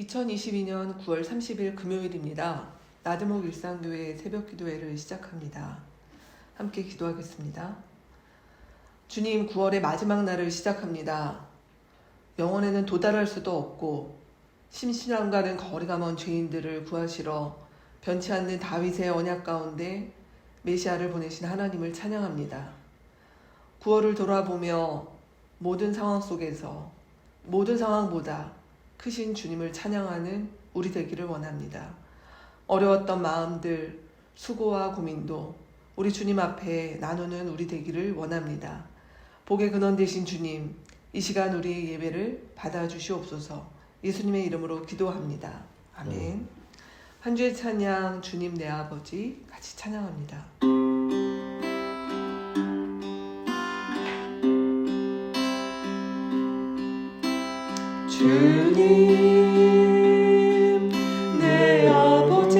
2022년 9월 30일 금요일입니다. 나드목 일상교회 새벽기도회를 시작합니다. 함께 기도하겠습니다. 주님, 9월의 마지막 날을 시작합니다. 영원에는 도달할 수도 없고 심신함과는 거리가 먼 죄인들을 구하시러 변치 않는 다윗의 언약 가운데 메시아를 보내신 하나님을 찬양합니다. 9월을 돌아보며 모든 상황 속에서 모든 상황보다 크신 주님을 찬양하는 우리 되기를 원합니다. 어려웠던 마음들, 수고와 고민도 우리 주님 앞에 나누는 우리 되기를 원합니다. 복의 근원 되신 주님, 이 시간 우리의 예배를 받아주시옵소서. 예수님의 이름으로 기도합니다. 아멘. 한 주의 찬양 주님 내 아버지 같이 찬양합니다. 주님 내 아버지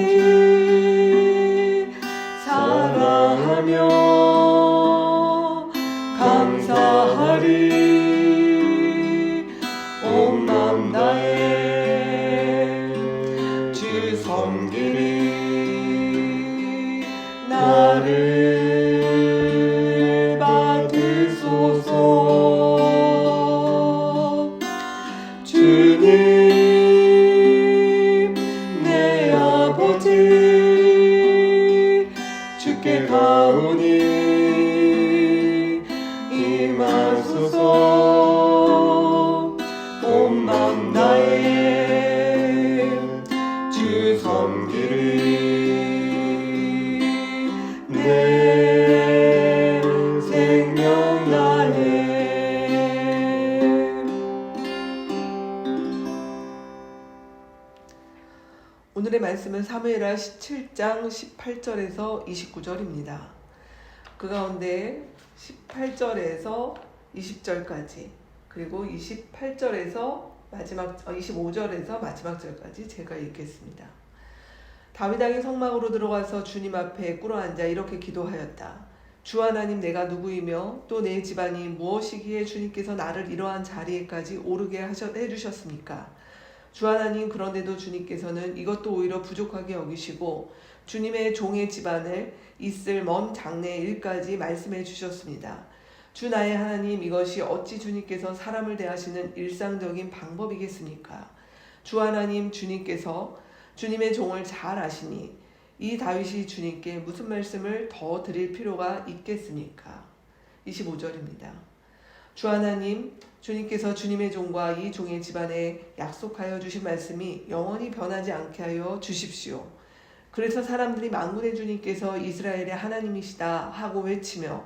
사랑하며 감사하리. 온 맘 다해 주 섬기리. 나를 받으소서. 주님 내 아버지 주께 가오니 임하소서. 온 맘 다해 주 섬기리. 내 생명 다해. 오늘의 말씀은 사무엘하 17장 18절에서 29절입니다. 그 가운데 18절에서 20절까지 그리고 28절에서 25절에서 마지막 절까지 제가 읽겠습니다. 다윗 왕이 성막으로 들어가서 주님 앞에 꿇어앉아 이렇게 기도하였다. 주 하나님, 내가 누구이며 또 내 집안이 무엇이기에 주님께서 나를 이러한 자리에까지 오르게 해주셨습니까? 주 하나님, 그런데도 주님께서는 이것도 오히려 부족하게 여기시고 주님의 종의 집안을 있을 먼 장래의 일까지 말씀해 주셨습니다. 주 나의 하나님, 이것이 어찌 주님께서 사람을 대하시는 일상적인 방법이겠습니까? 주 하나님, 주님께서 주님의 종을 잘 아시니 이 다윗이 주님께 무슨 말씀을 더 드릴 필요가 있겠습니까? 25절입니다. 주 하나님, 주님께서 주님의 종과 이 종의 집안에 약속하여 주신 말씀이 영원히 변하지 않게 하여 주십시오. 그래서 사람들이 만군의 주님께서 이스라엘의 하나님이시다 하고 외치며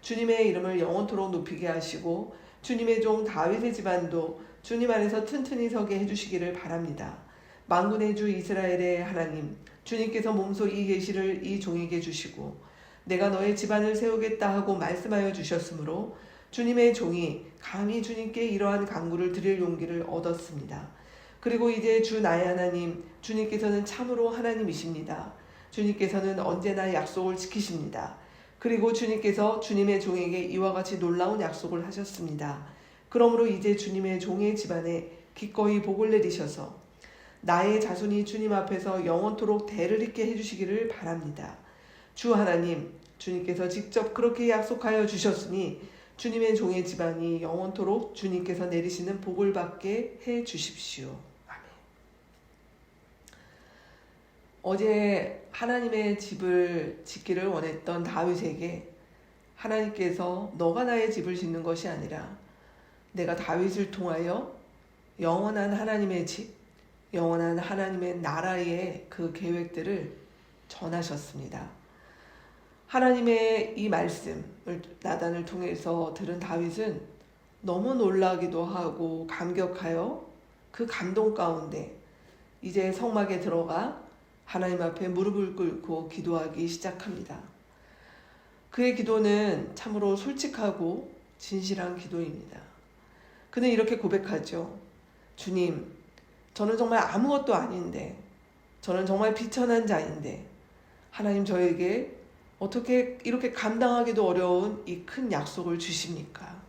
주님의 이름을 영원토록 높이게 하시고 주님의 종 다윗의 집안도 주님 안에서 튼튼히 서게 해주시기를 바랍니다. 만군의 주 이스라엘의 하나님, 주님께서 몸소 이 계시를 이 종에게 주시고 내가 너의 집안을 세우겠다 하고 말씀하여 주셨으므로 주님의 종이 감히 주님께 이러한 간구를 드릴 용기를 얻었습니다. 그리고 이제 주 나의 하나님, 주님께서는 참으로 하나님이십니다. 주님께서는 언제나 약속을 지키십니다. 그리고 주님께서 주님의 종에게 이와 같이 놀라운 약속을 하셨습니다. 그러므로 이제 주님의 종의 집안에 기꺼이 복을 내리셔서 나의 자손이 주님 앞에서 영원토록 대를 잇게 해주시기를 바랍니다. 주 하나님, 주님께서 직접 그렇게 약속하여 주셨으니 주님의 종의 집안이 영원토록 주님께서 내리시는 복을 받게 해 주십시오. 아멘. 어제 하나님의 집을 짓기를 원했던 다윗에게 하나님께서 너가 나의 집을 짓는 것이 아니라 내가 다윗을 통하여 영원한 하나님의 집, 영원한 하나님의 나라의 그 계획들을 전하셨습니다. 하나님의 이 말씀을 나단을 통해서 들은 다윗은 너무 놀라기도 하고 감격하여 그 감동 가운데 이제 성막에 들어가 하나님 앞에 무릎을 꿇고 기도하기 시작합니다. 그의 기도는 참으로 솔직하고 진실한 기도입니다. 그는 이렇게 고백하죠. 주님, 저는 정말 아무것도 아닌데, 저는 정말 비천한 자인데 하나님 저에게 어떻게 이렇게 감당하기도 어려운 이 큰 약속을 주십니까?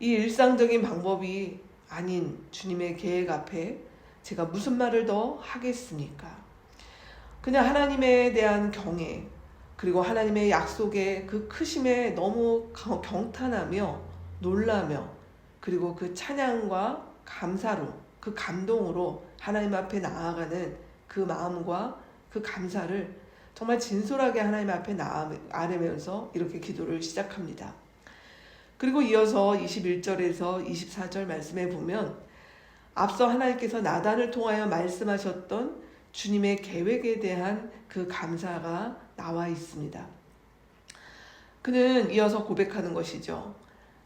이 일상적인 방법이 아닌 주님의 계획 앞에 제가 무슨 말을 더 하겠습니까? 그냥 하나님에 대한 경외, 그리고 하나님의 약속의 그 크심에 너무 경탄하며 놀라며, 그리고 그 찬양과 감사로, 그 감동으로 하나님 앞에 나아가는 그 마음과 그 감사를 정말 진솔하게 하나님 앞에 아뢰면서 이렇게 기도를 시작합니다. 그리고 이어서 21절에서 24절 말씀에 보면 앞서 하나님께서 나단을 통하여 말씀하셨던 주님의 계획에 대한 그 감사가 나와 있습니다. 그는 이어서 고백하는 것이죠.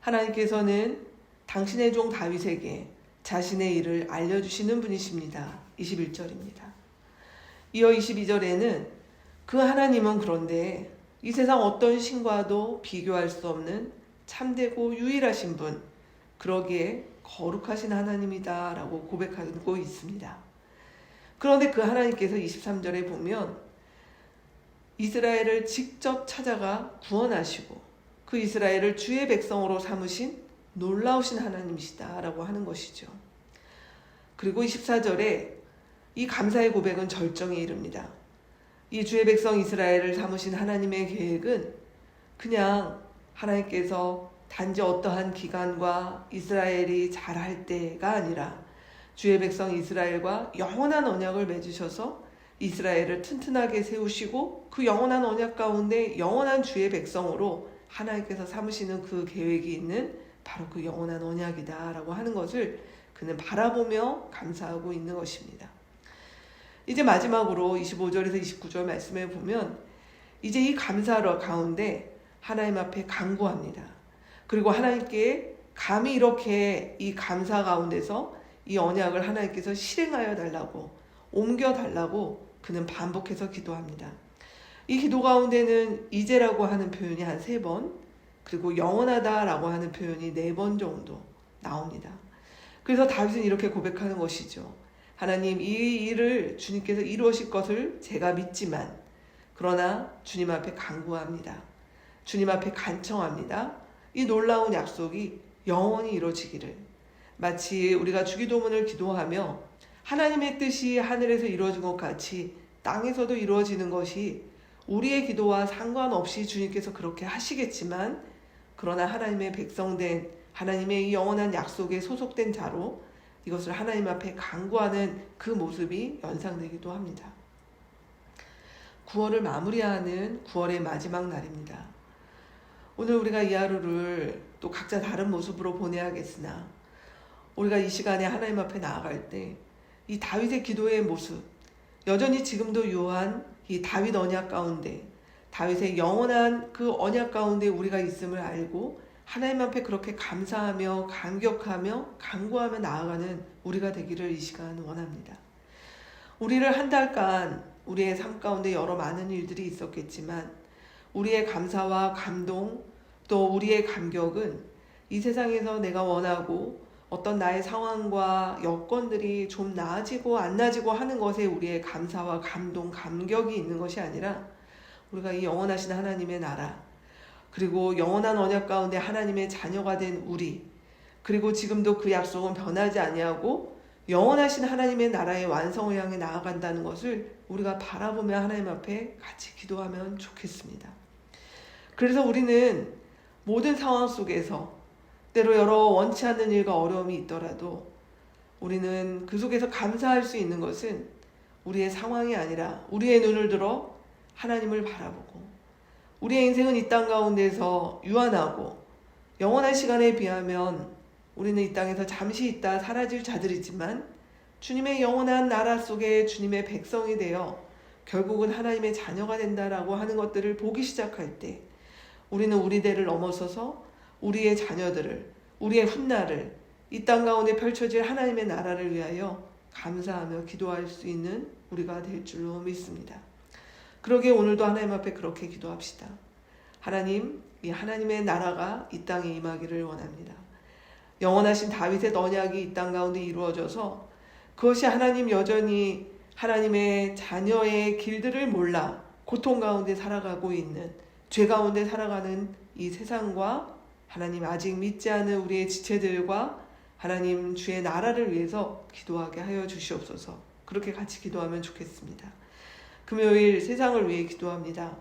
하나님께서는 당신의 종 다윗에게 자신의 일을 알려주시는 분이십니다. 21절입니다. 이어 22절에는 그 하나님은 그런데 이 세상 어떤 신과도 비교할 수 없는 참되고 유일하신 분, 그러기에 거룩하신 하나님이다 라고 고백하고 있습니다. 그런데 그 하나님께서 23절에 보면 이스라엘을 직접 찾아가 구원하시고 그 이스라엘을 주의 백성으로 삼으신 놀라우신 하나님이시다 라고 하는 것이죠. 그리고 24절에 이 감사의 고백은 절정에 이릅니다. 이 주의 백성 이스라엘을 삼으신 하나님의 계획은 그냥 하나님께서 단지 어떠한 기간과 이스라엘이 잘할 때가 아니라 주의 백성 이스라엘과 영원한 언약을 맺으셔서 이스라엘을 튼튼하게 세우시고 그 영원한 언약 가운데 영원한 주의 백성으로 하나님께서 삼으시는 그 계획이 있는 바로 그 영원한 언약이다 라고 하는 것을 그는 바라보며 감사하고 있는 것입니다. 이제 마지막으로 25절에서 29절 말씀에 보면 이제 이 감사 가운데 하나님 앞에 간구합니다. 그리고 하나님께 감히 이렇게 이 감사 가운데서 이 언약을 하나님께서 실행하여 달라고, 옮겨 달라고 그는 반복해서 기도합니다. 이 기도 가운데는 이제라고 하는 표현이 한 3번, 그리고 영원하다라고 하는 표현이 4번 정도 나옵니다. 그래서 다윗은 이렇게 고백하는 것이죠. 하나님, 이 일을 주님께서 이루실 것을 제가 믿지만 그러나 주님 앞에 간구합니다. 주님 앞에 간청합니다. 이 놀라운 약속이 영원히 이루어지기를. 마치 우리가 주기도문을 기도하며 하나님의 뜻이 하늘에서 이루어진 것 같이 땅에서도 이루어지는 것이 우리의 기도와 상관없이 주님께서 그렇게 하시겠지만 그러나 하나님의 백성된 하나님의 이 영원한 약속에 소속된 자로 이것을 하나님 앞에 간구하는 그 모습이 연상되기도 합니다. 9월을 마무리하는 9월의 마지막 날입니다. 오늘 우리가 이 하루를 또 각자 다른 모습으로 보내야겠으나 우리가 이 시간에 하나님 앞에 나아갈 때 이 다윗의 기도의 모습, 여전히 지금도 유효한 이 다윗 언약 가운데, 다윗의 영원한 그 언약 가운데 우리가 있음을 알고 하나님 앞에 그렇게 감사하며 감격하며 간구하며 나아가는 우리가 되기를 이 시간 원합니다. 우리를 한 달간 우리의 삶 가운데 여러 많은 일들이 있었겠지만 우리의 감사와 감동 또 우리의 감격은 이 세상에서 내가 원하고 어떤 나의 상황과 여건들이 좀 나아지고 안 나아지고 하는 것에 우리의 감사와 감동, 감격이 있는 것이 아니라 우리가 이 영원하신 하나님의 나라, 그리고 영원한 언약 가운데 하나님의 자녀가 된 우리, 그리고 지금도 그 약속은 변하지 아니하고 영원하신 하나님의 나라의 완성을 향해 나아간다는 것을 우리가 바라보며 하나님 앞에 같이 기도하면 좋겠습니다. 그래서 우리는 모든 상황 속에서 때로 여러 원치 않는 일과 어려움이 있더라도 우리는 그 속에서 감사할 수 있는 것은 우리의 상황이 아니라 우리의 눈을 들어 하나님을 바라보고 우리의 인생은 이 땅 가운데서 유한하고 영원한 시간에 비하면 우리는 이 땅에서 잠시 있다 사라질 자들이지만 주님의 영원한 나라 속에 주님의 백성이 되어 결국은 하나님의 자녀가 된다라고 하는 것들을 보기 시작할 때 우리는 우리들을 넘어서서 우리의 자녀들을, 우리의 훗날을 이 땅 가운데 펼쳐질 하나님의 나라를 위하여 감사하며 기도할 수 있는 우리가 될 줄로 믿습니다. 그러기에 오늘도 하나님 앞에 그렇게 기도합시다. 하나님, 이 하나님의 나라가 이 땅에 임하기를 원합니다. 영원하신 다윗의 언약이 이 땅 가운데 이루어져서 그것이 하나님 여전히 하나님의 자녀의 길들을 몰라 고통 가운데 살아가고 있는, 죄 가운데 살아가는 이 세상과 하나님 아직 믿지 않은 우리의 지체들과 하나님 주의 나라를 위해서 기도하게 하여 주시옵소서. 그렇게 같이 기도하면 좋겠습니다. 금요일 세상을 위해 기도합니다.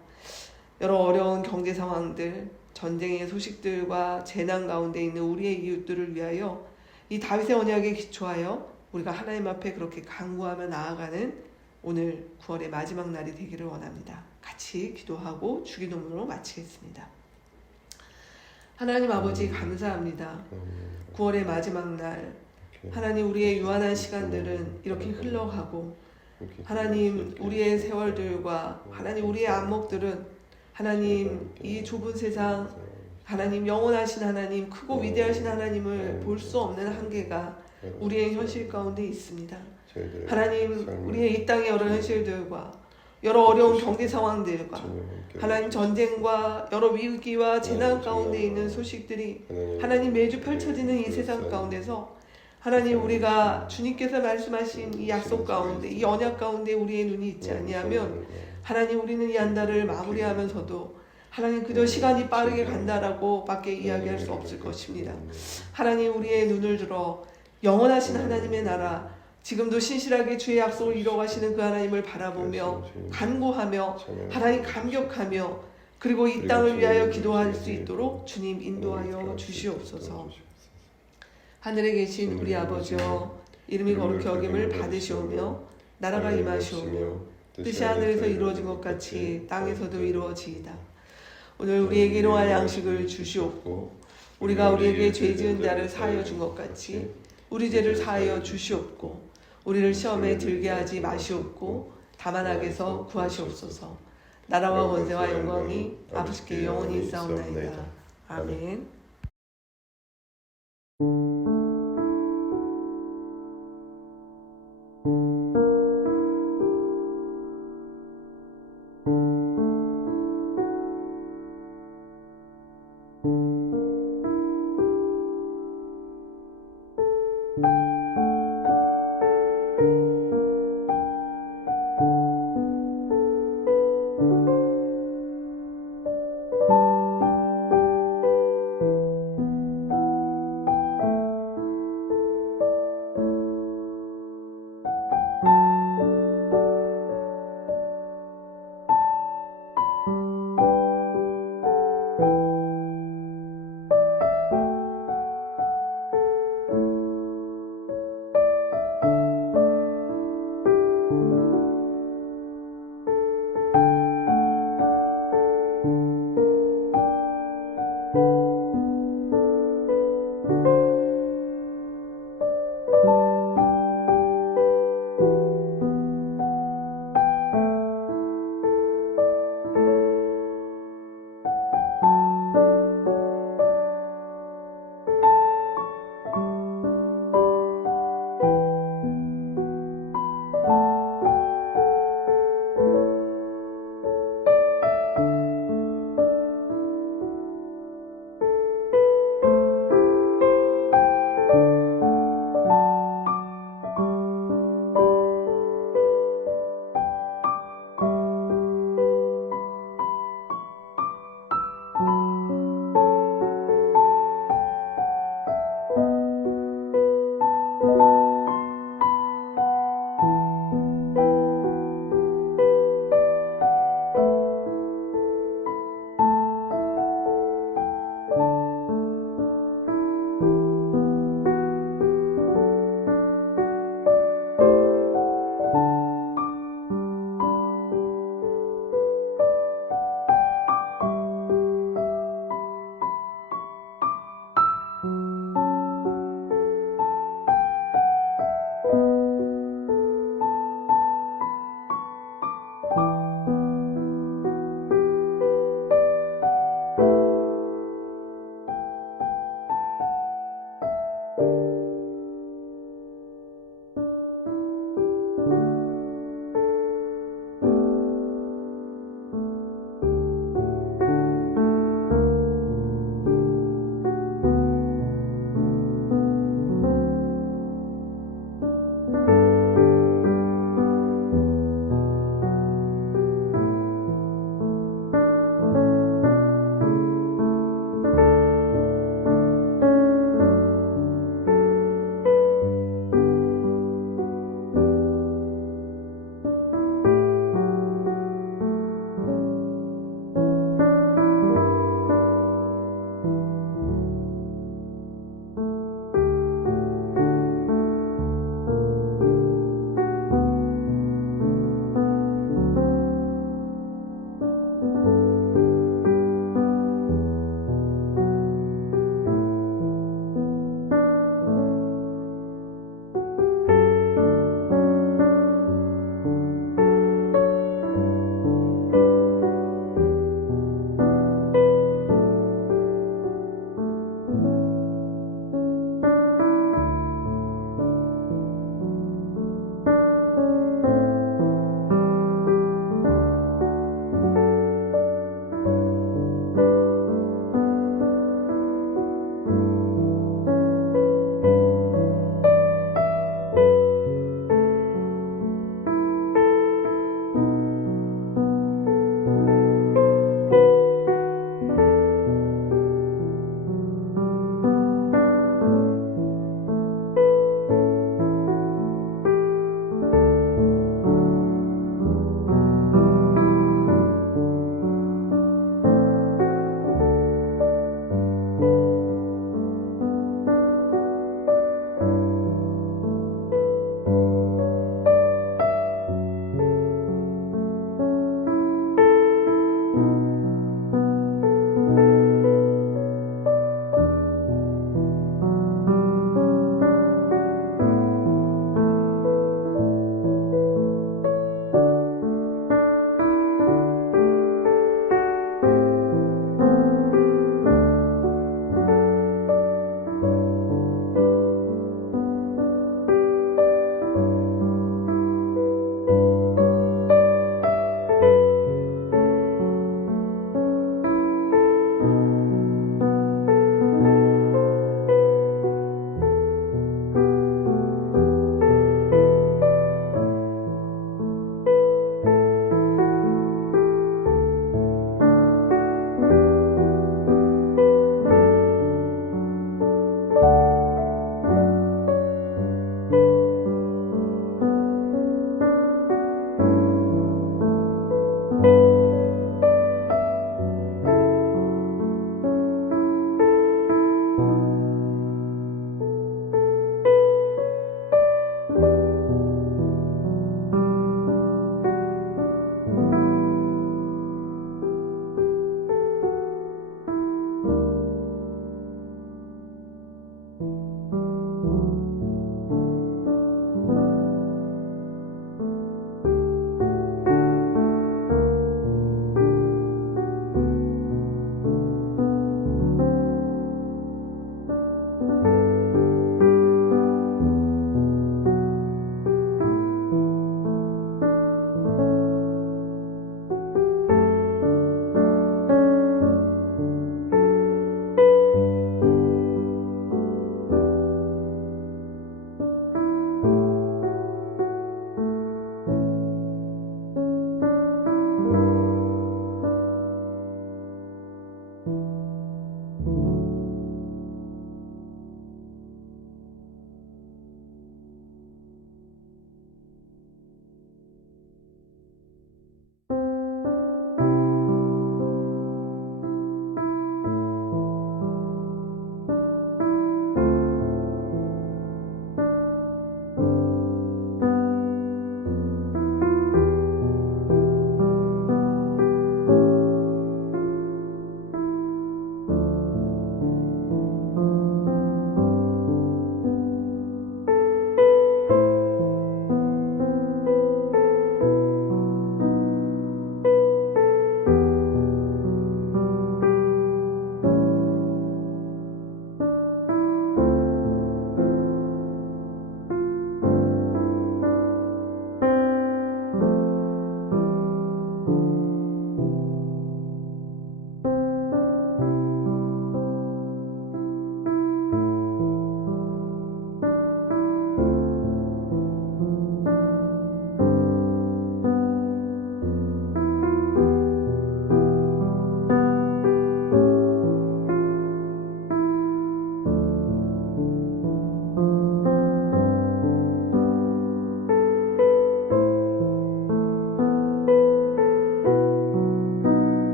여러 어려운 경제 상황들, 전쟁의 소식들과 재난 가운데 있는 우리의 이웃들을 위하여 이 다윗의 언약에 기초하여 우리가 하나님 앞에 그렇게 간구하며 나아가는 오늘 9월의 마지막 날이 되기를 원합니다. 같이 기도하고 주기도문으로 마치겠습니다. 하나님 아버지 감사합니다. 9월의 마지막 날 하나님 우리의 유한한 시간들은 이렇게 흘러가고 하나님 우리의 세월들과 하나님 우리의 안목들은 하나님 이 좁은 세상 하나님 영원하신 하나님 크고 위대하신 하나님을 볼 수 없는 한계가 우리의 현실 가운데 있습니다. 하나님 우리의 이 땅의 여러 현실들과 여러 어려운 경제 상황들과 하나님 전쟁과 여러 위기와 재난 가운데 있는 소식들이 하나님 매주 펼쳐지는 이 세상 가운데서 하나님 우리가 주님께서 말씀하신 이 약속 가운데 이 언약 가운데 우리의 눈이 있지 아니하면 하나님 우리는 이 한 달을 마무리하면서도 하나님 그저 시간이 빠르게 간다라고 밖에 이야기할 수 없을 것입니다. 하나님 우리의 눈을 들어 영원하신 하나님의 나라 지금도 신실하게 주의 약속을 이뤄가시는 그 하나님을 바라보며 간구하며 하나님 감격하며 그리고 이 땅을 위하여 기도할 수 있도록 주님 인도하여 주시옵소서. 하늘에 계신 우리 아버지여 이름이 거룩히 여김을 받으시오며 나라가 임하시오며 뜻이 하늘에서 이루어진 것 같이 땅에서도 이루어지이다. 오늘 우리에게 일용할 양식을 주시옵고 우리가 우리에게 죄 지은 자를 사하여 준 것 같이 우리 죄를 사하여 주시옵고 우리를 시험에 들게 하지 마시옵고 다만 악에서 구하시옵소서. 나라와 권세와 영광이 아버지께 영원히 있사옵나이다. 아멘.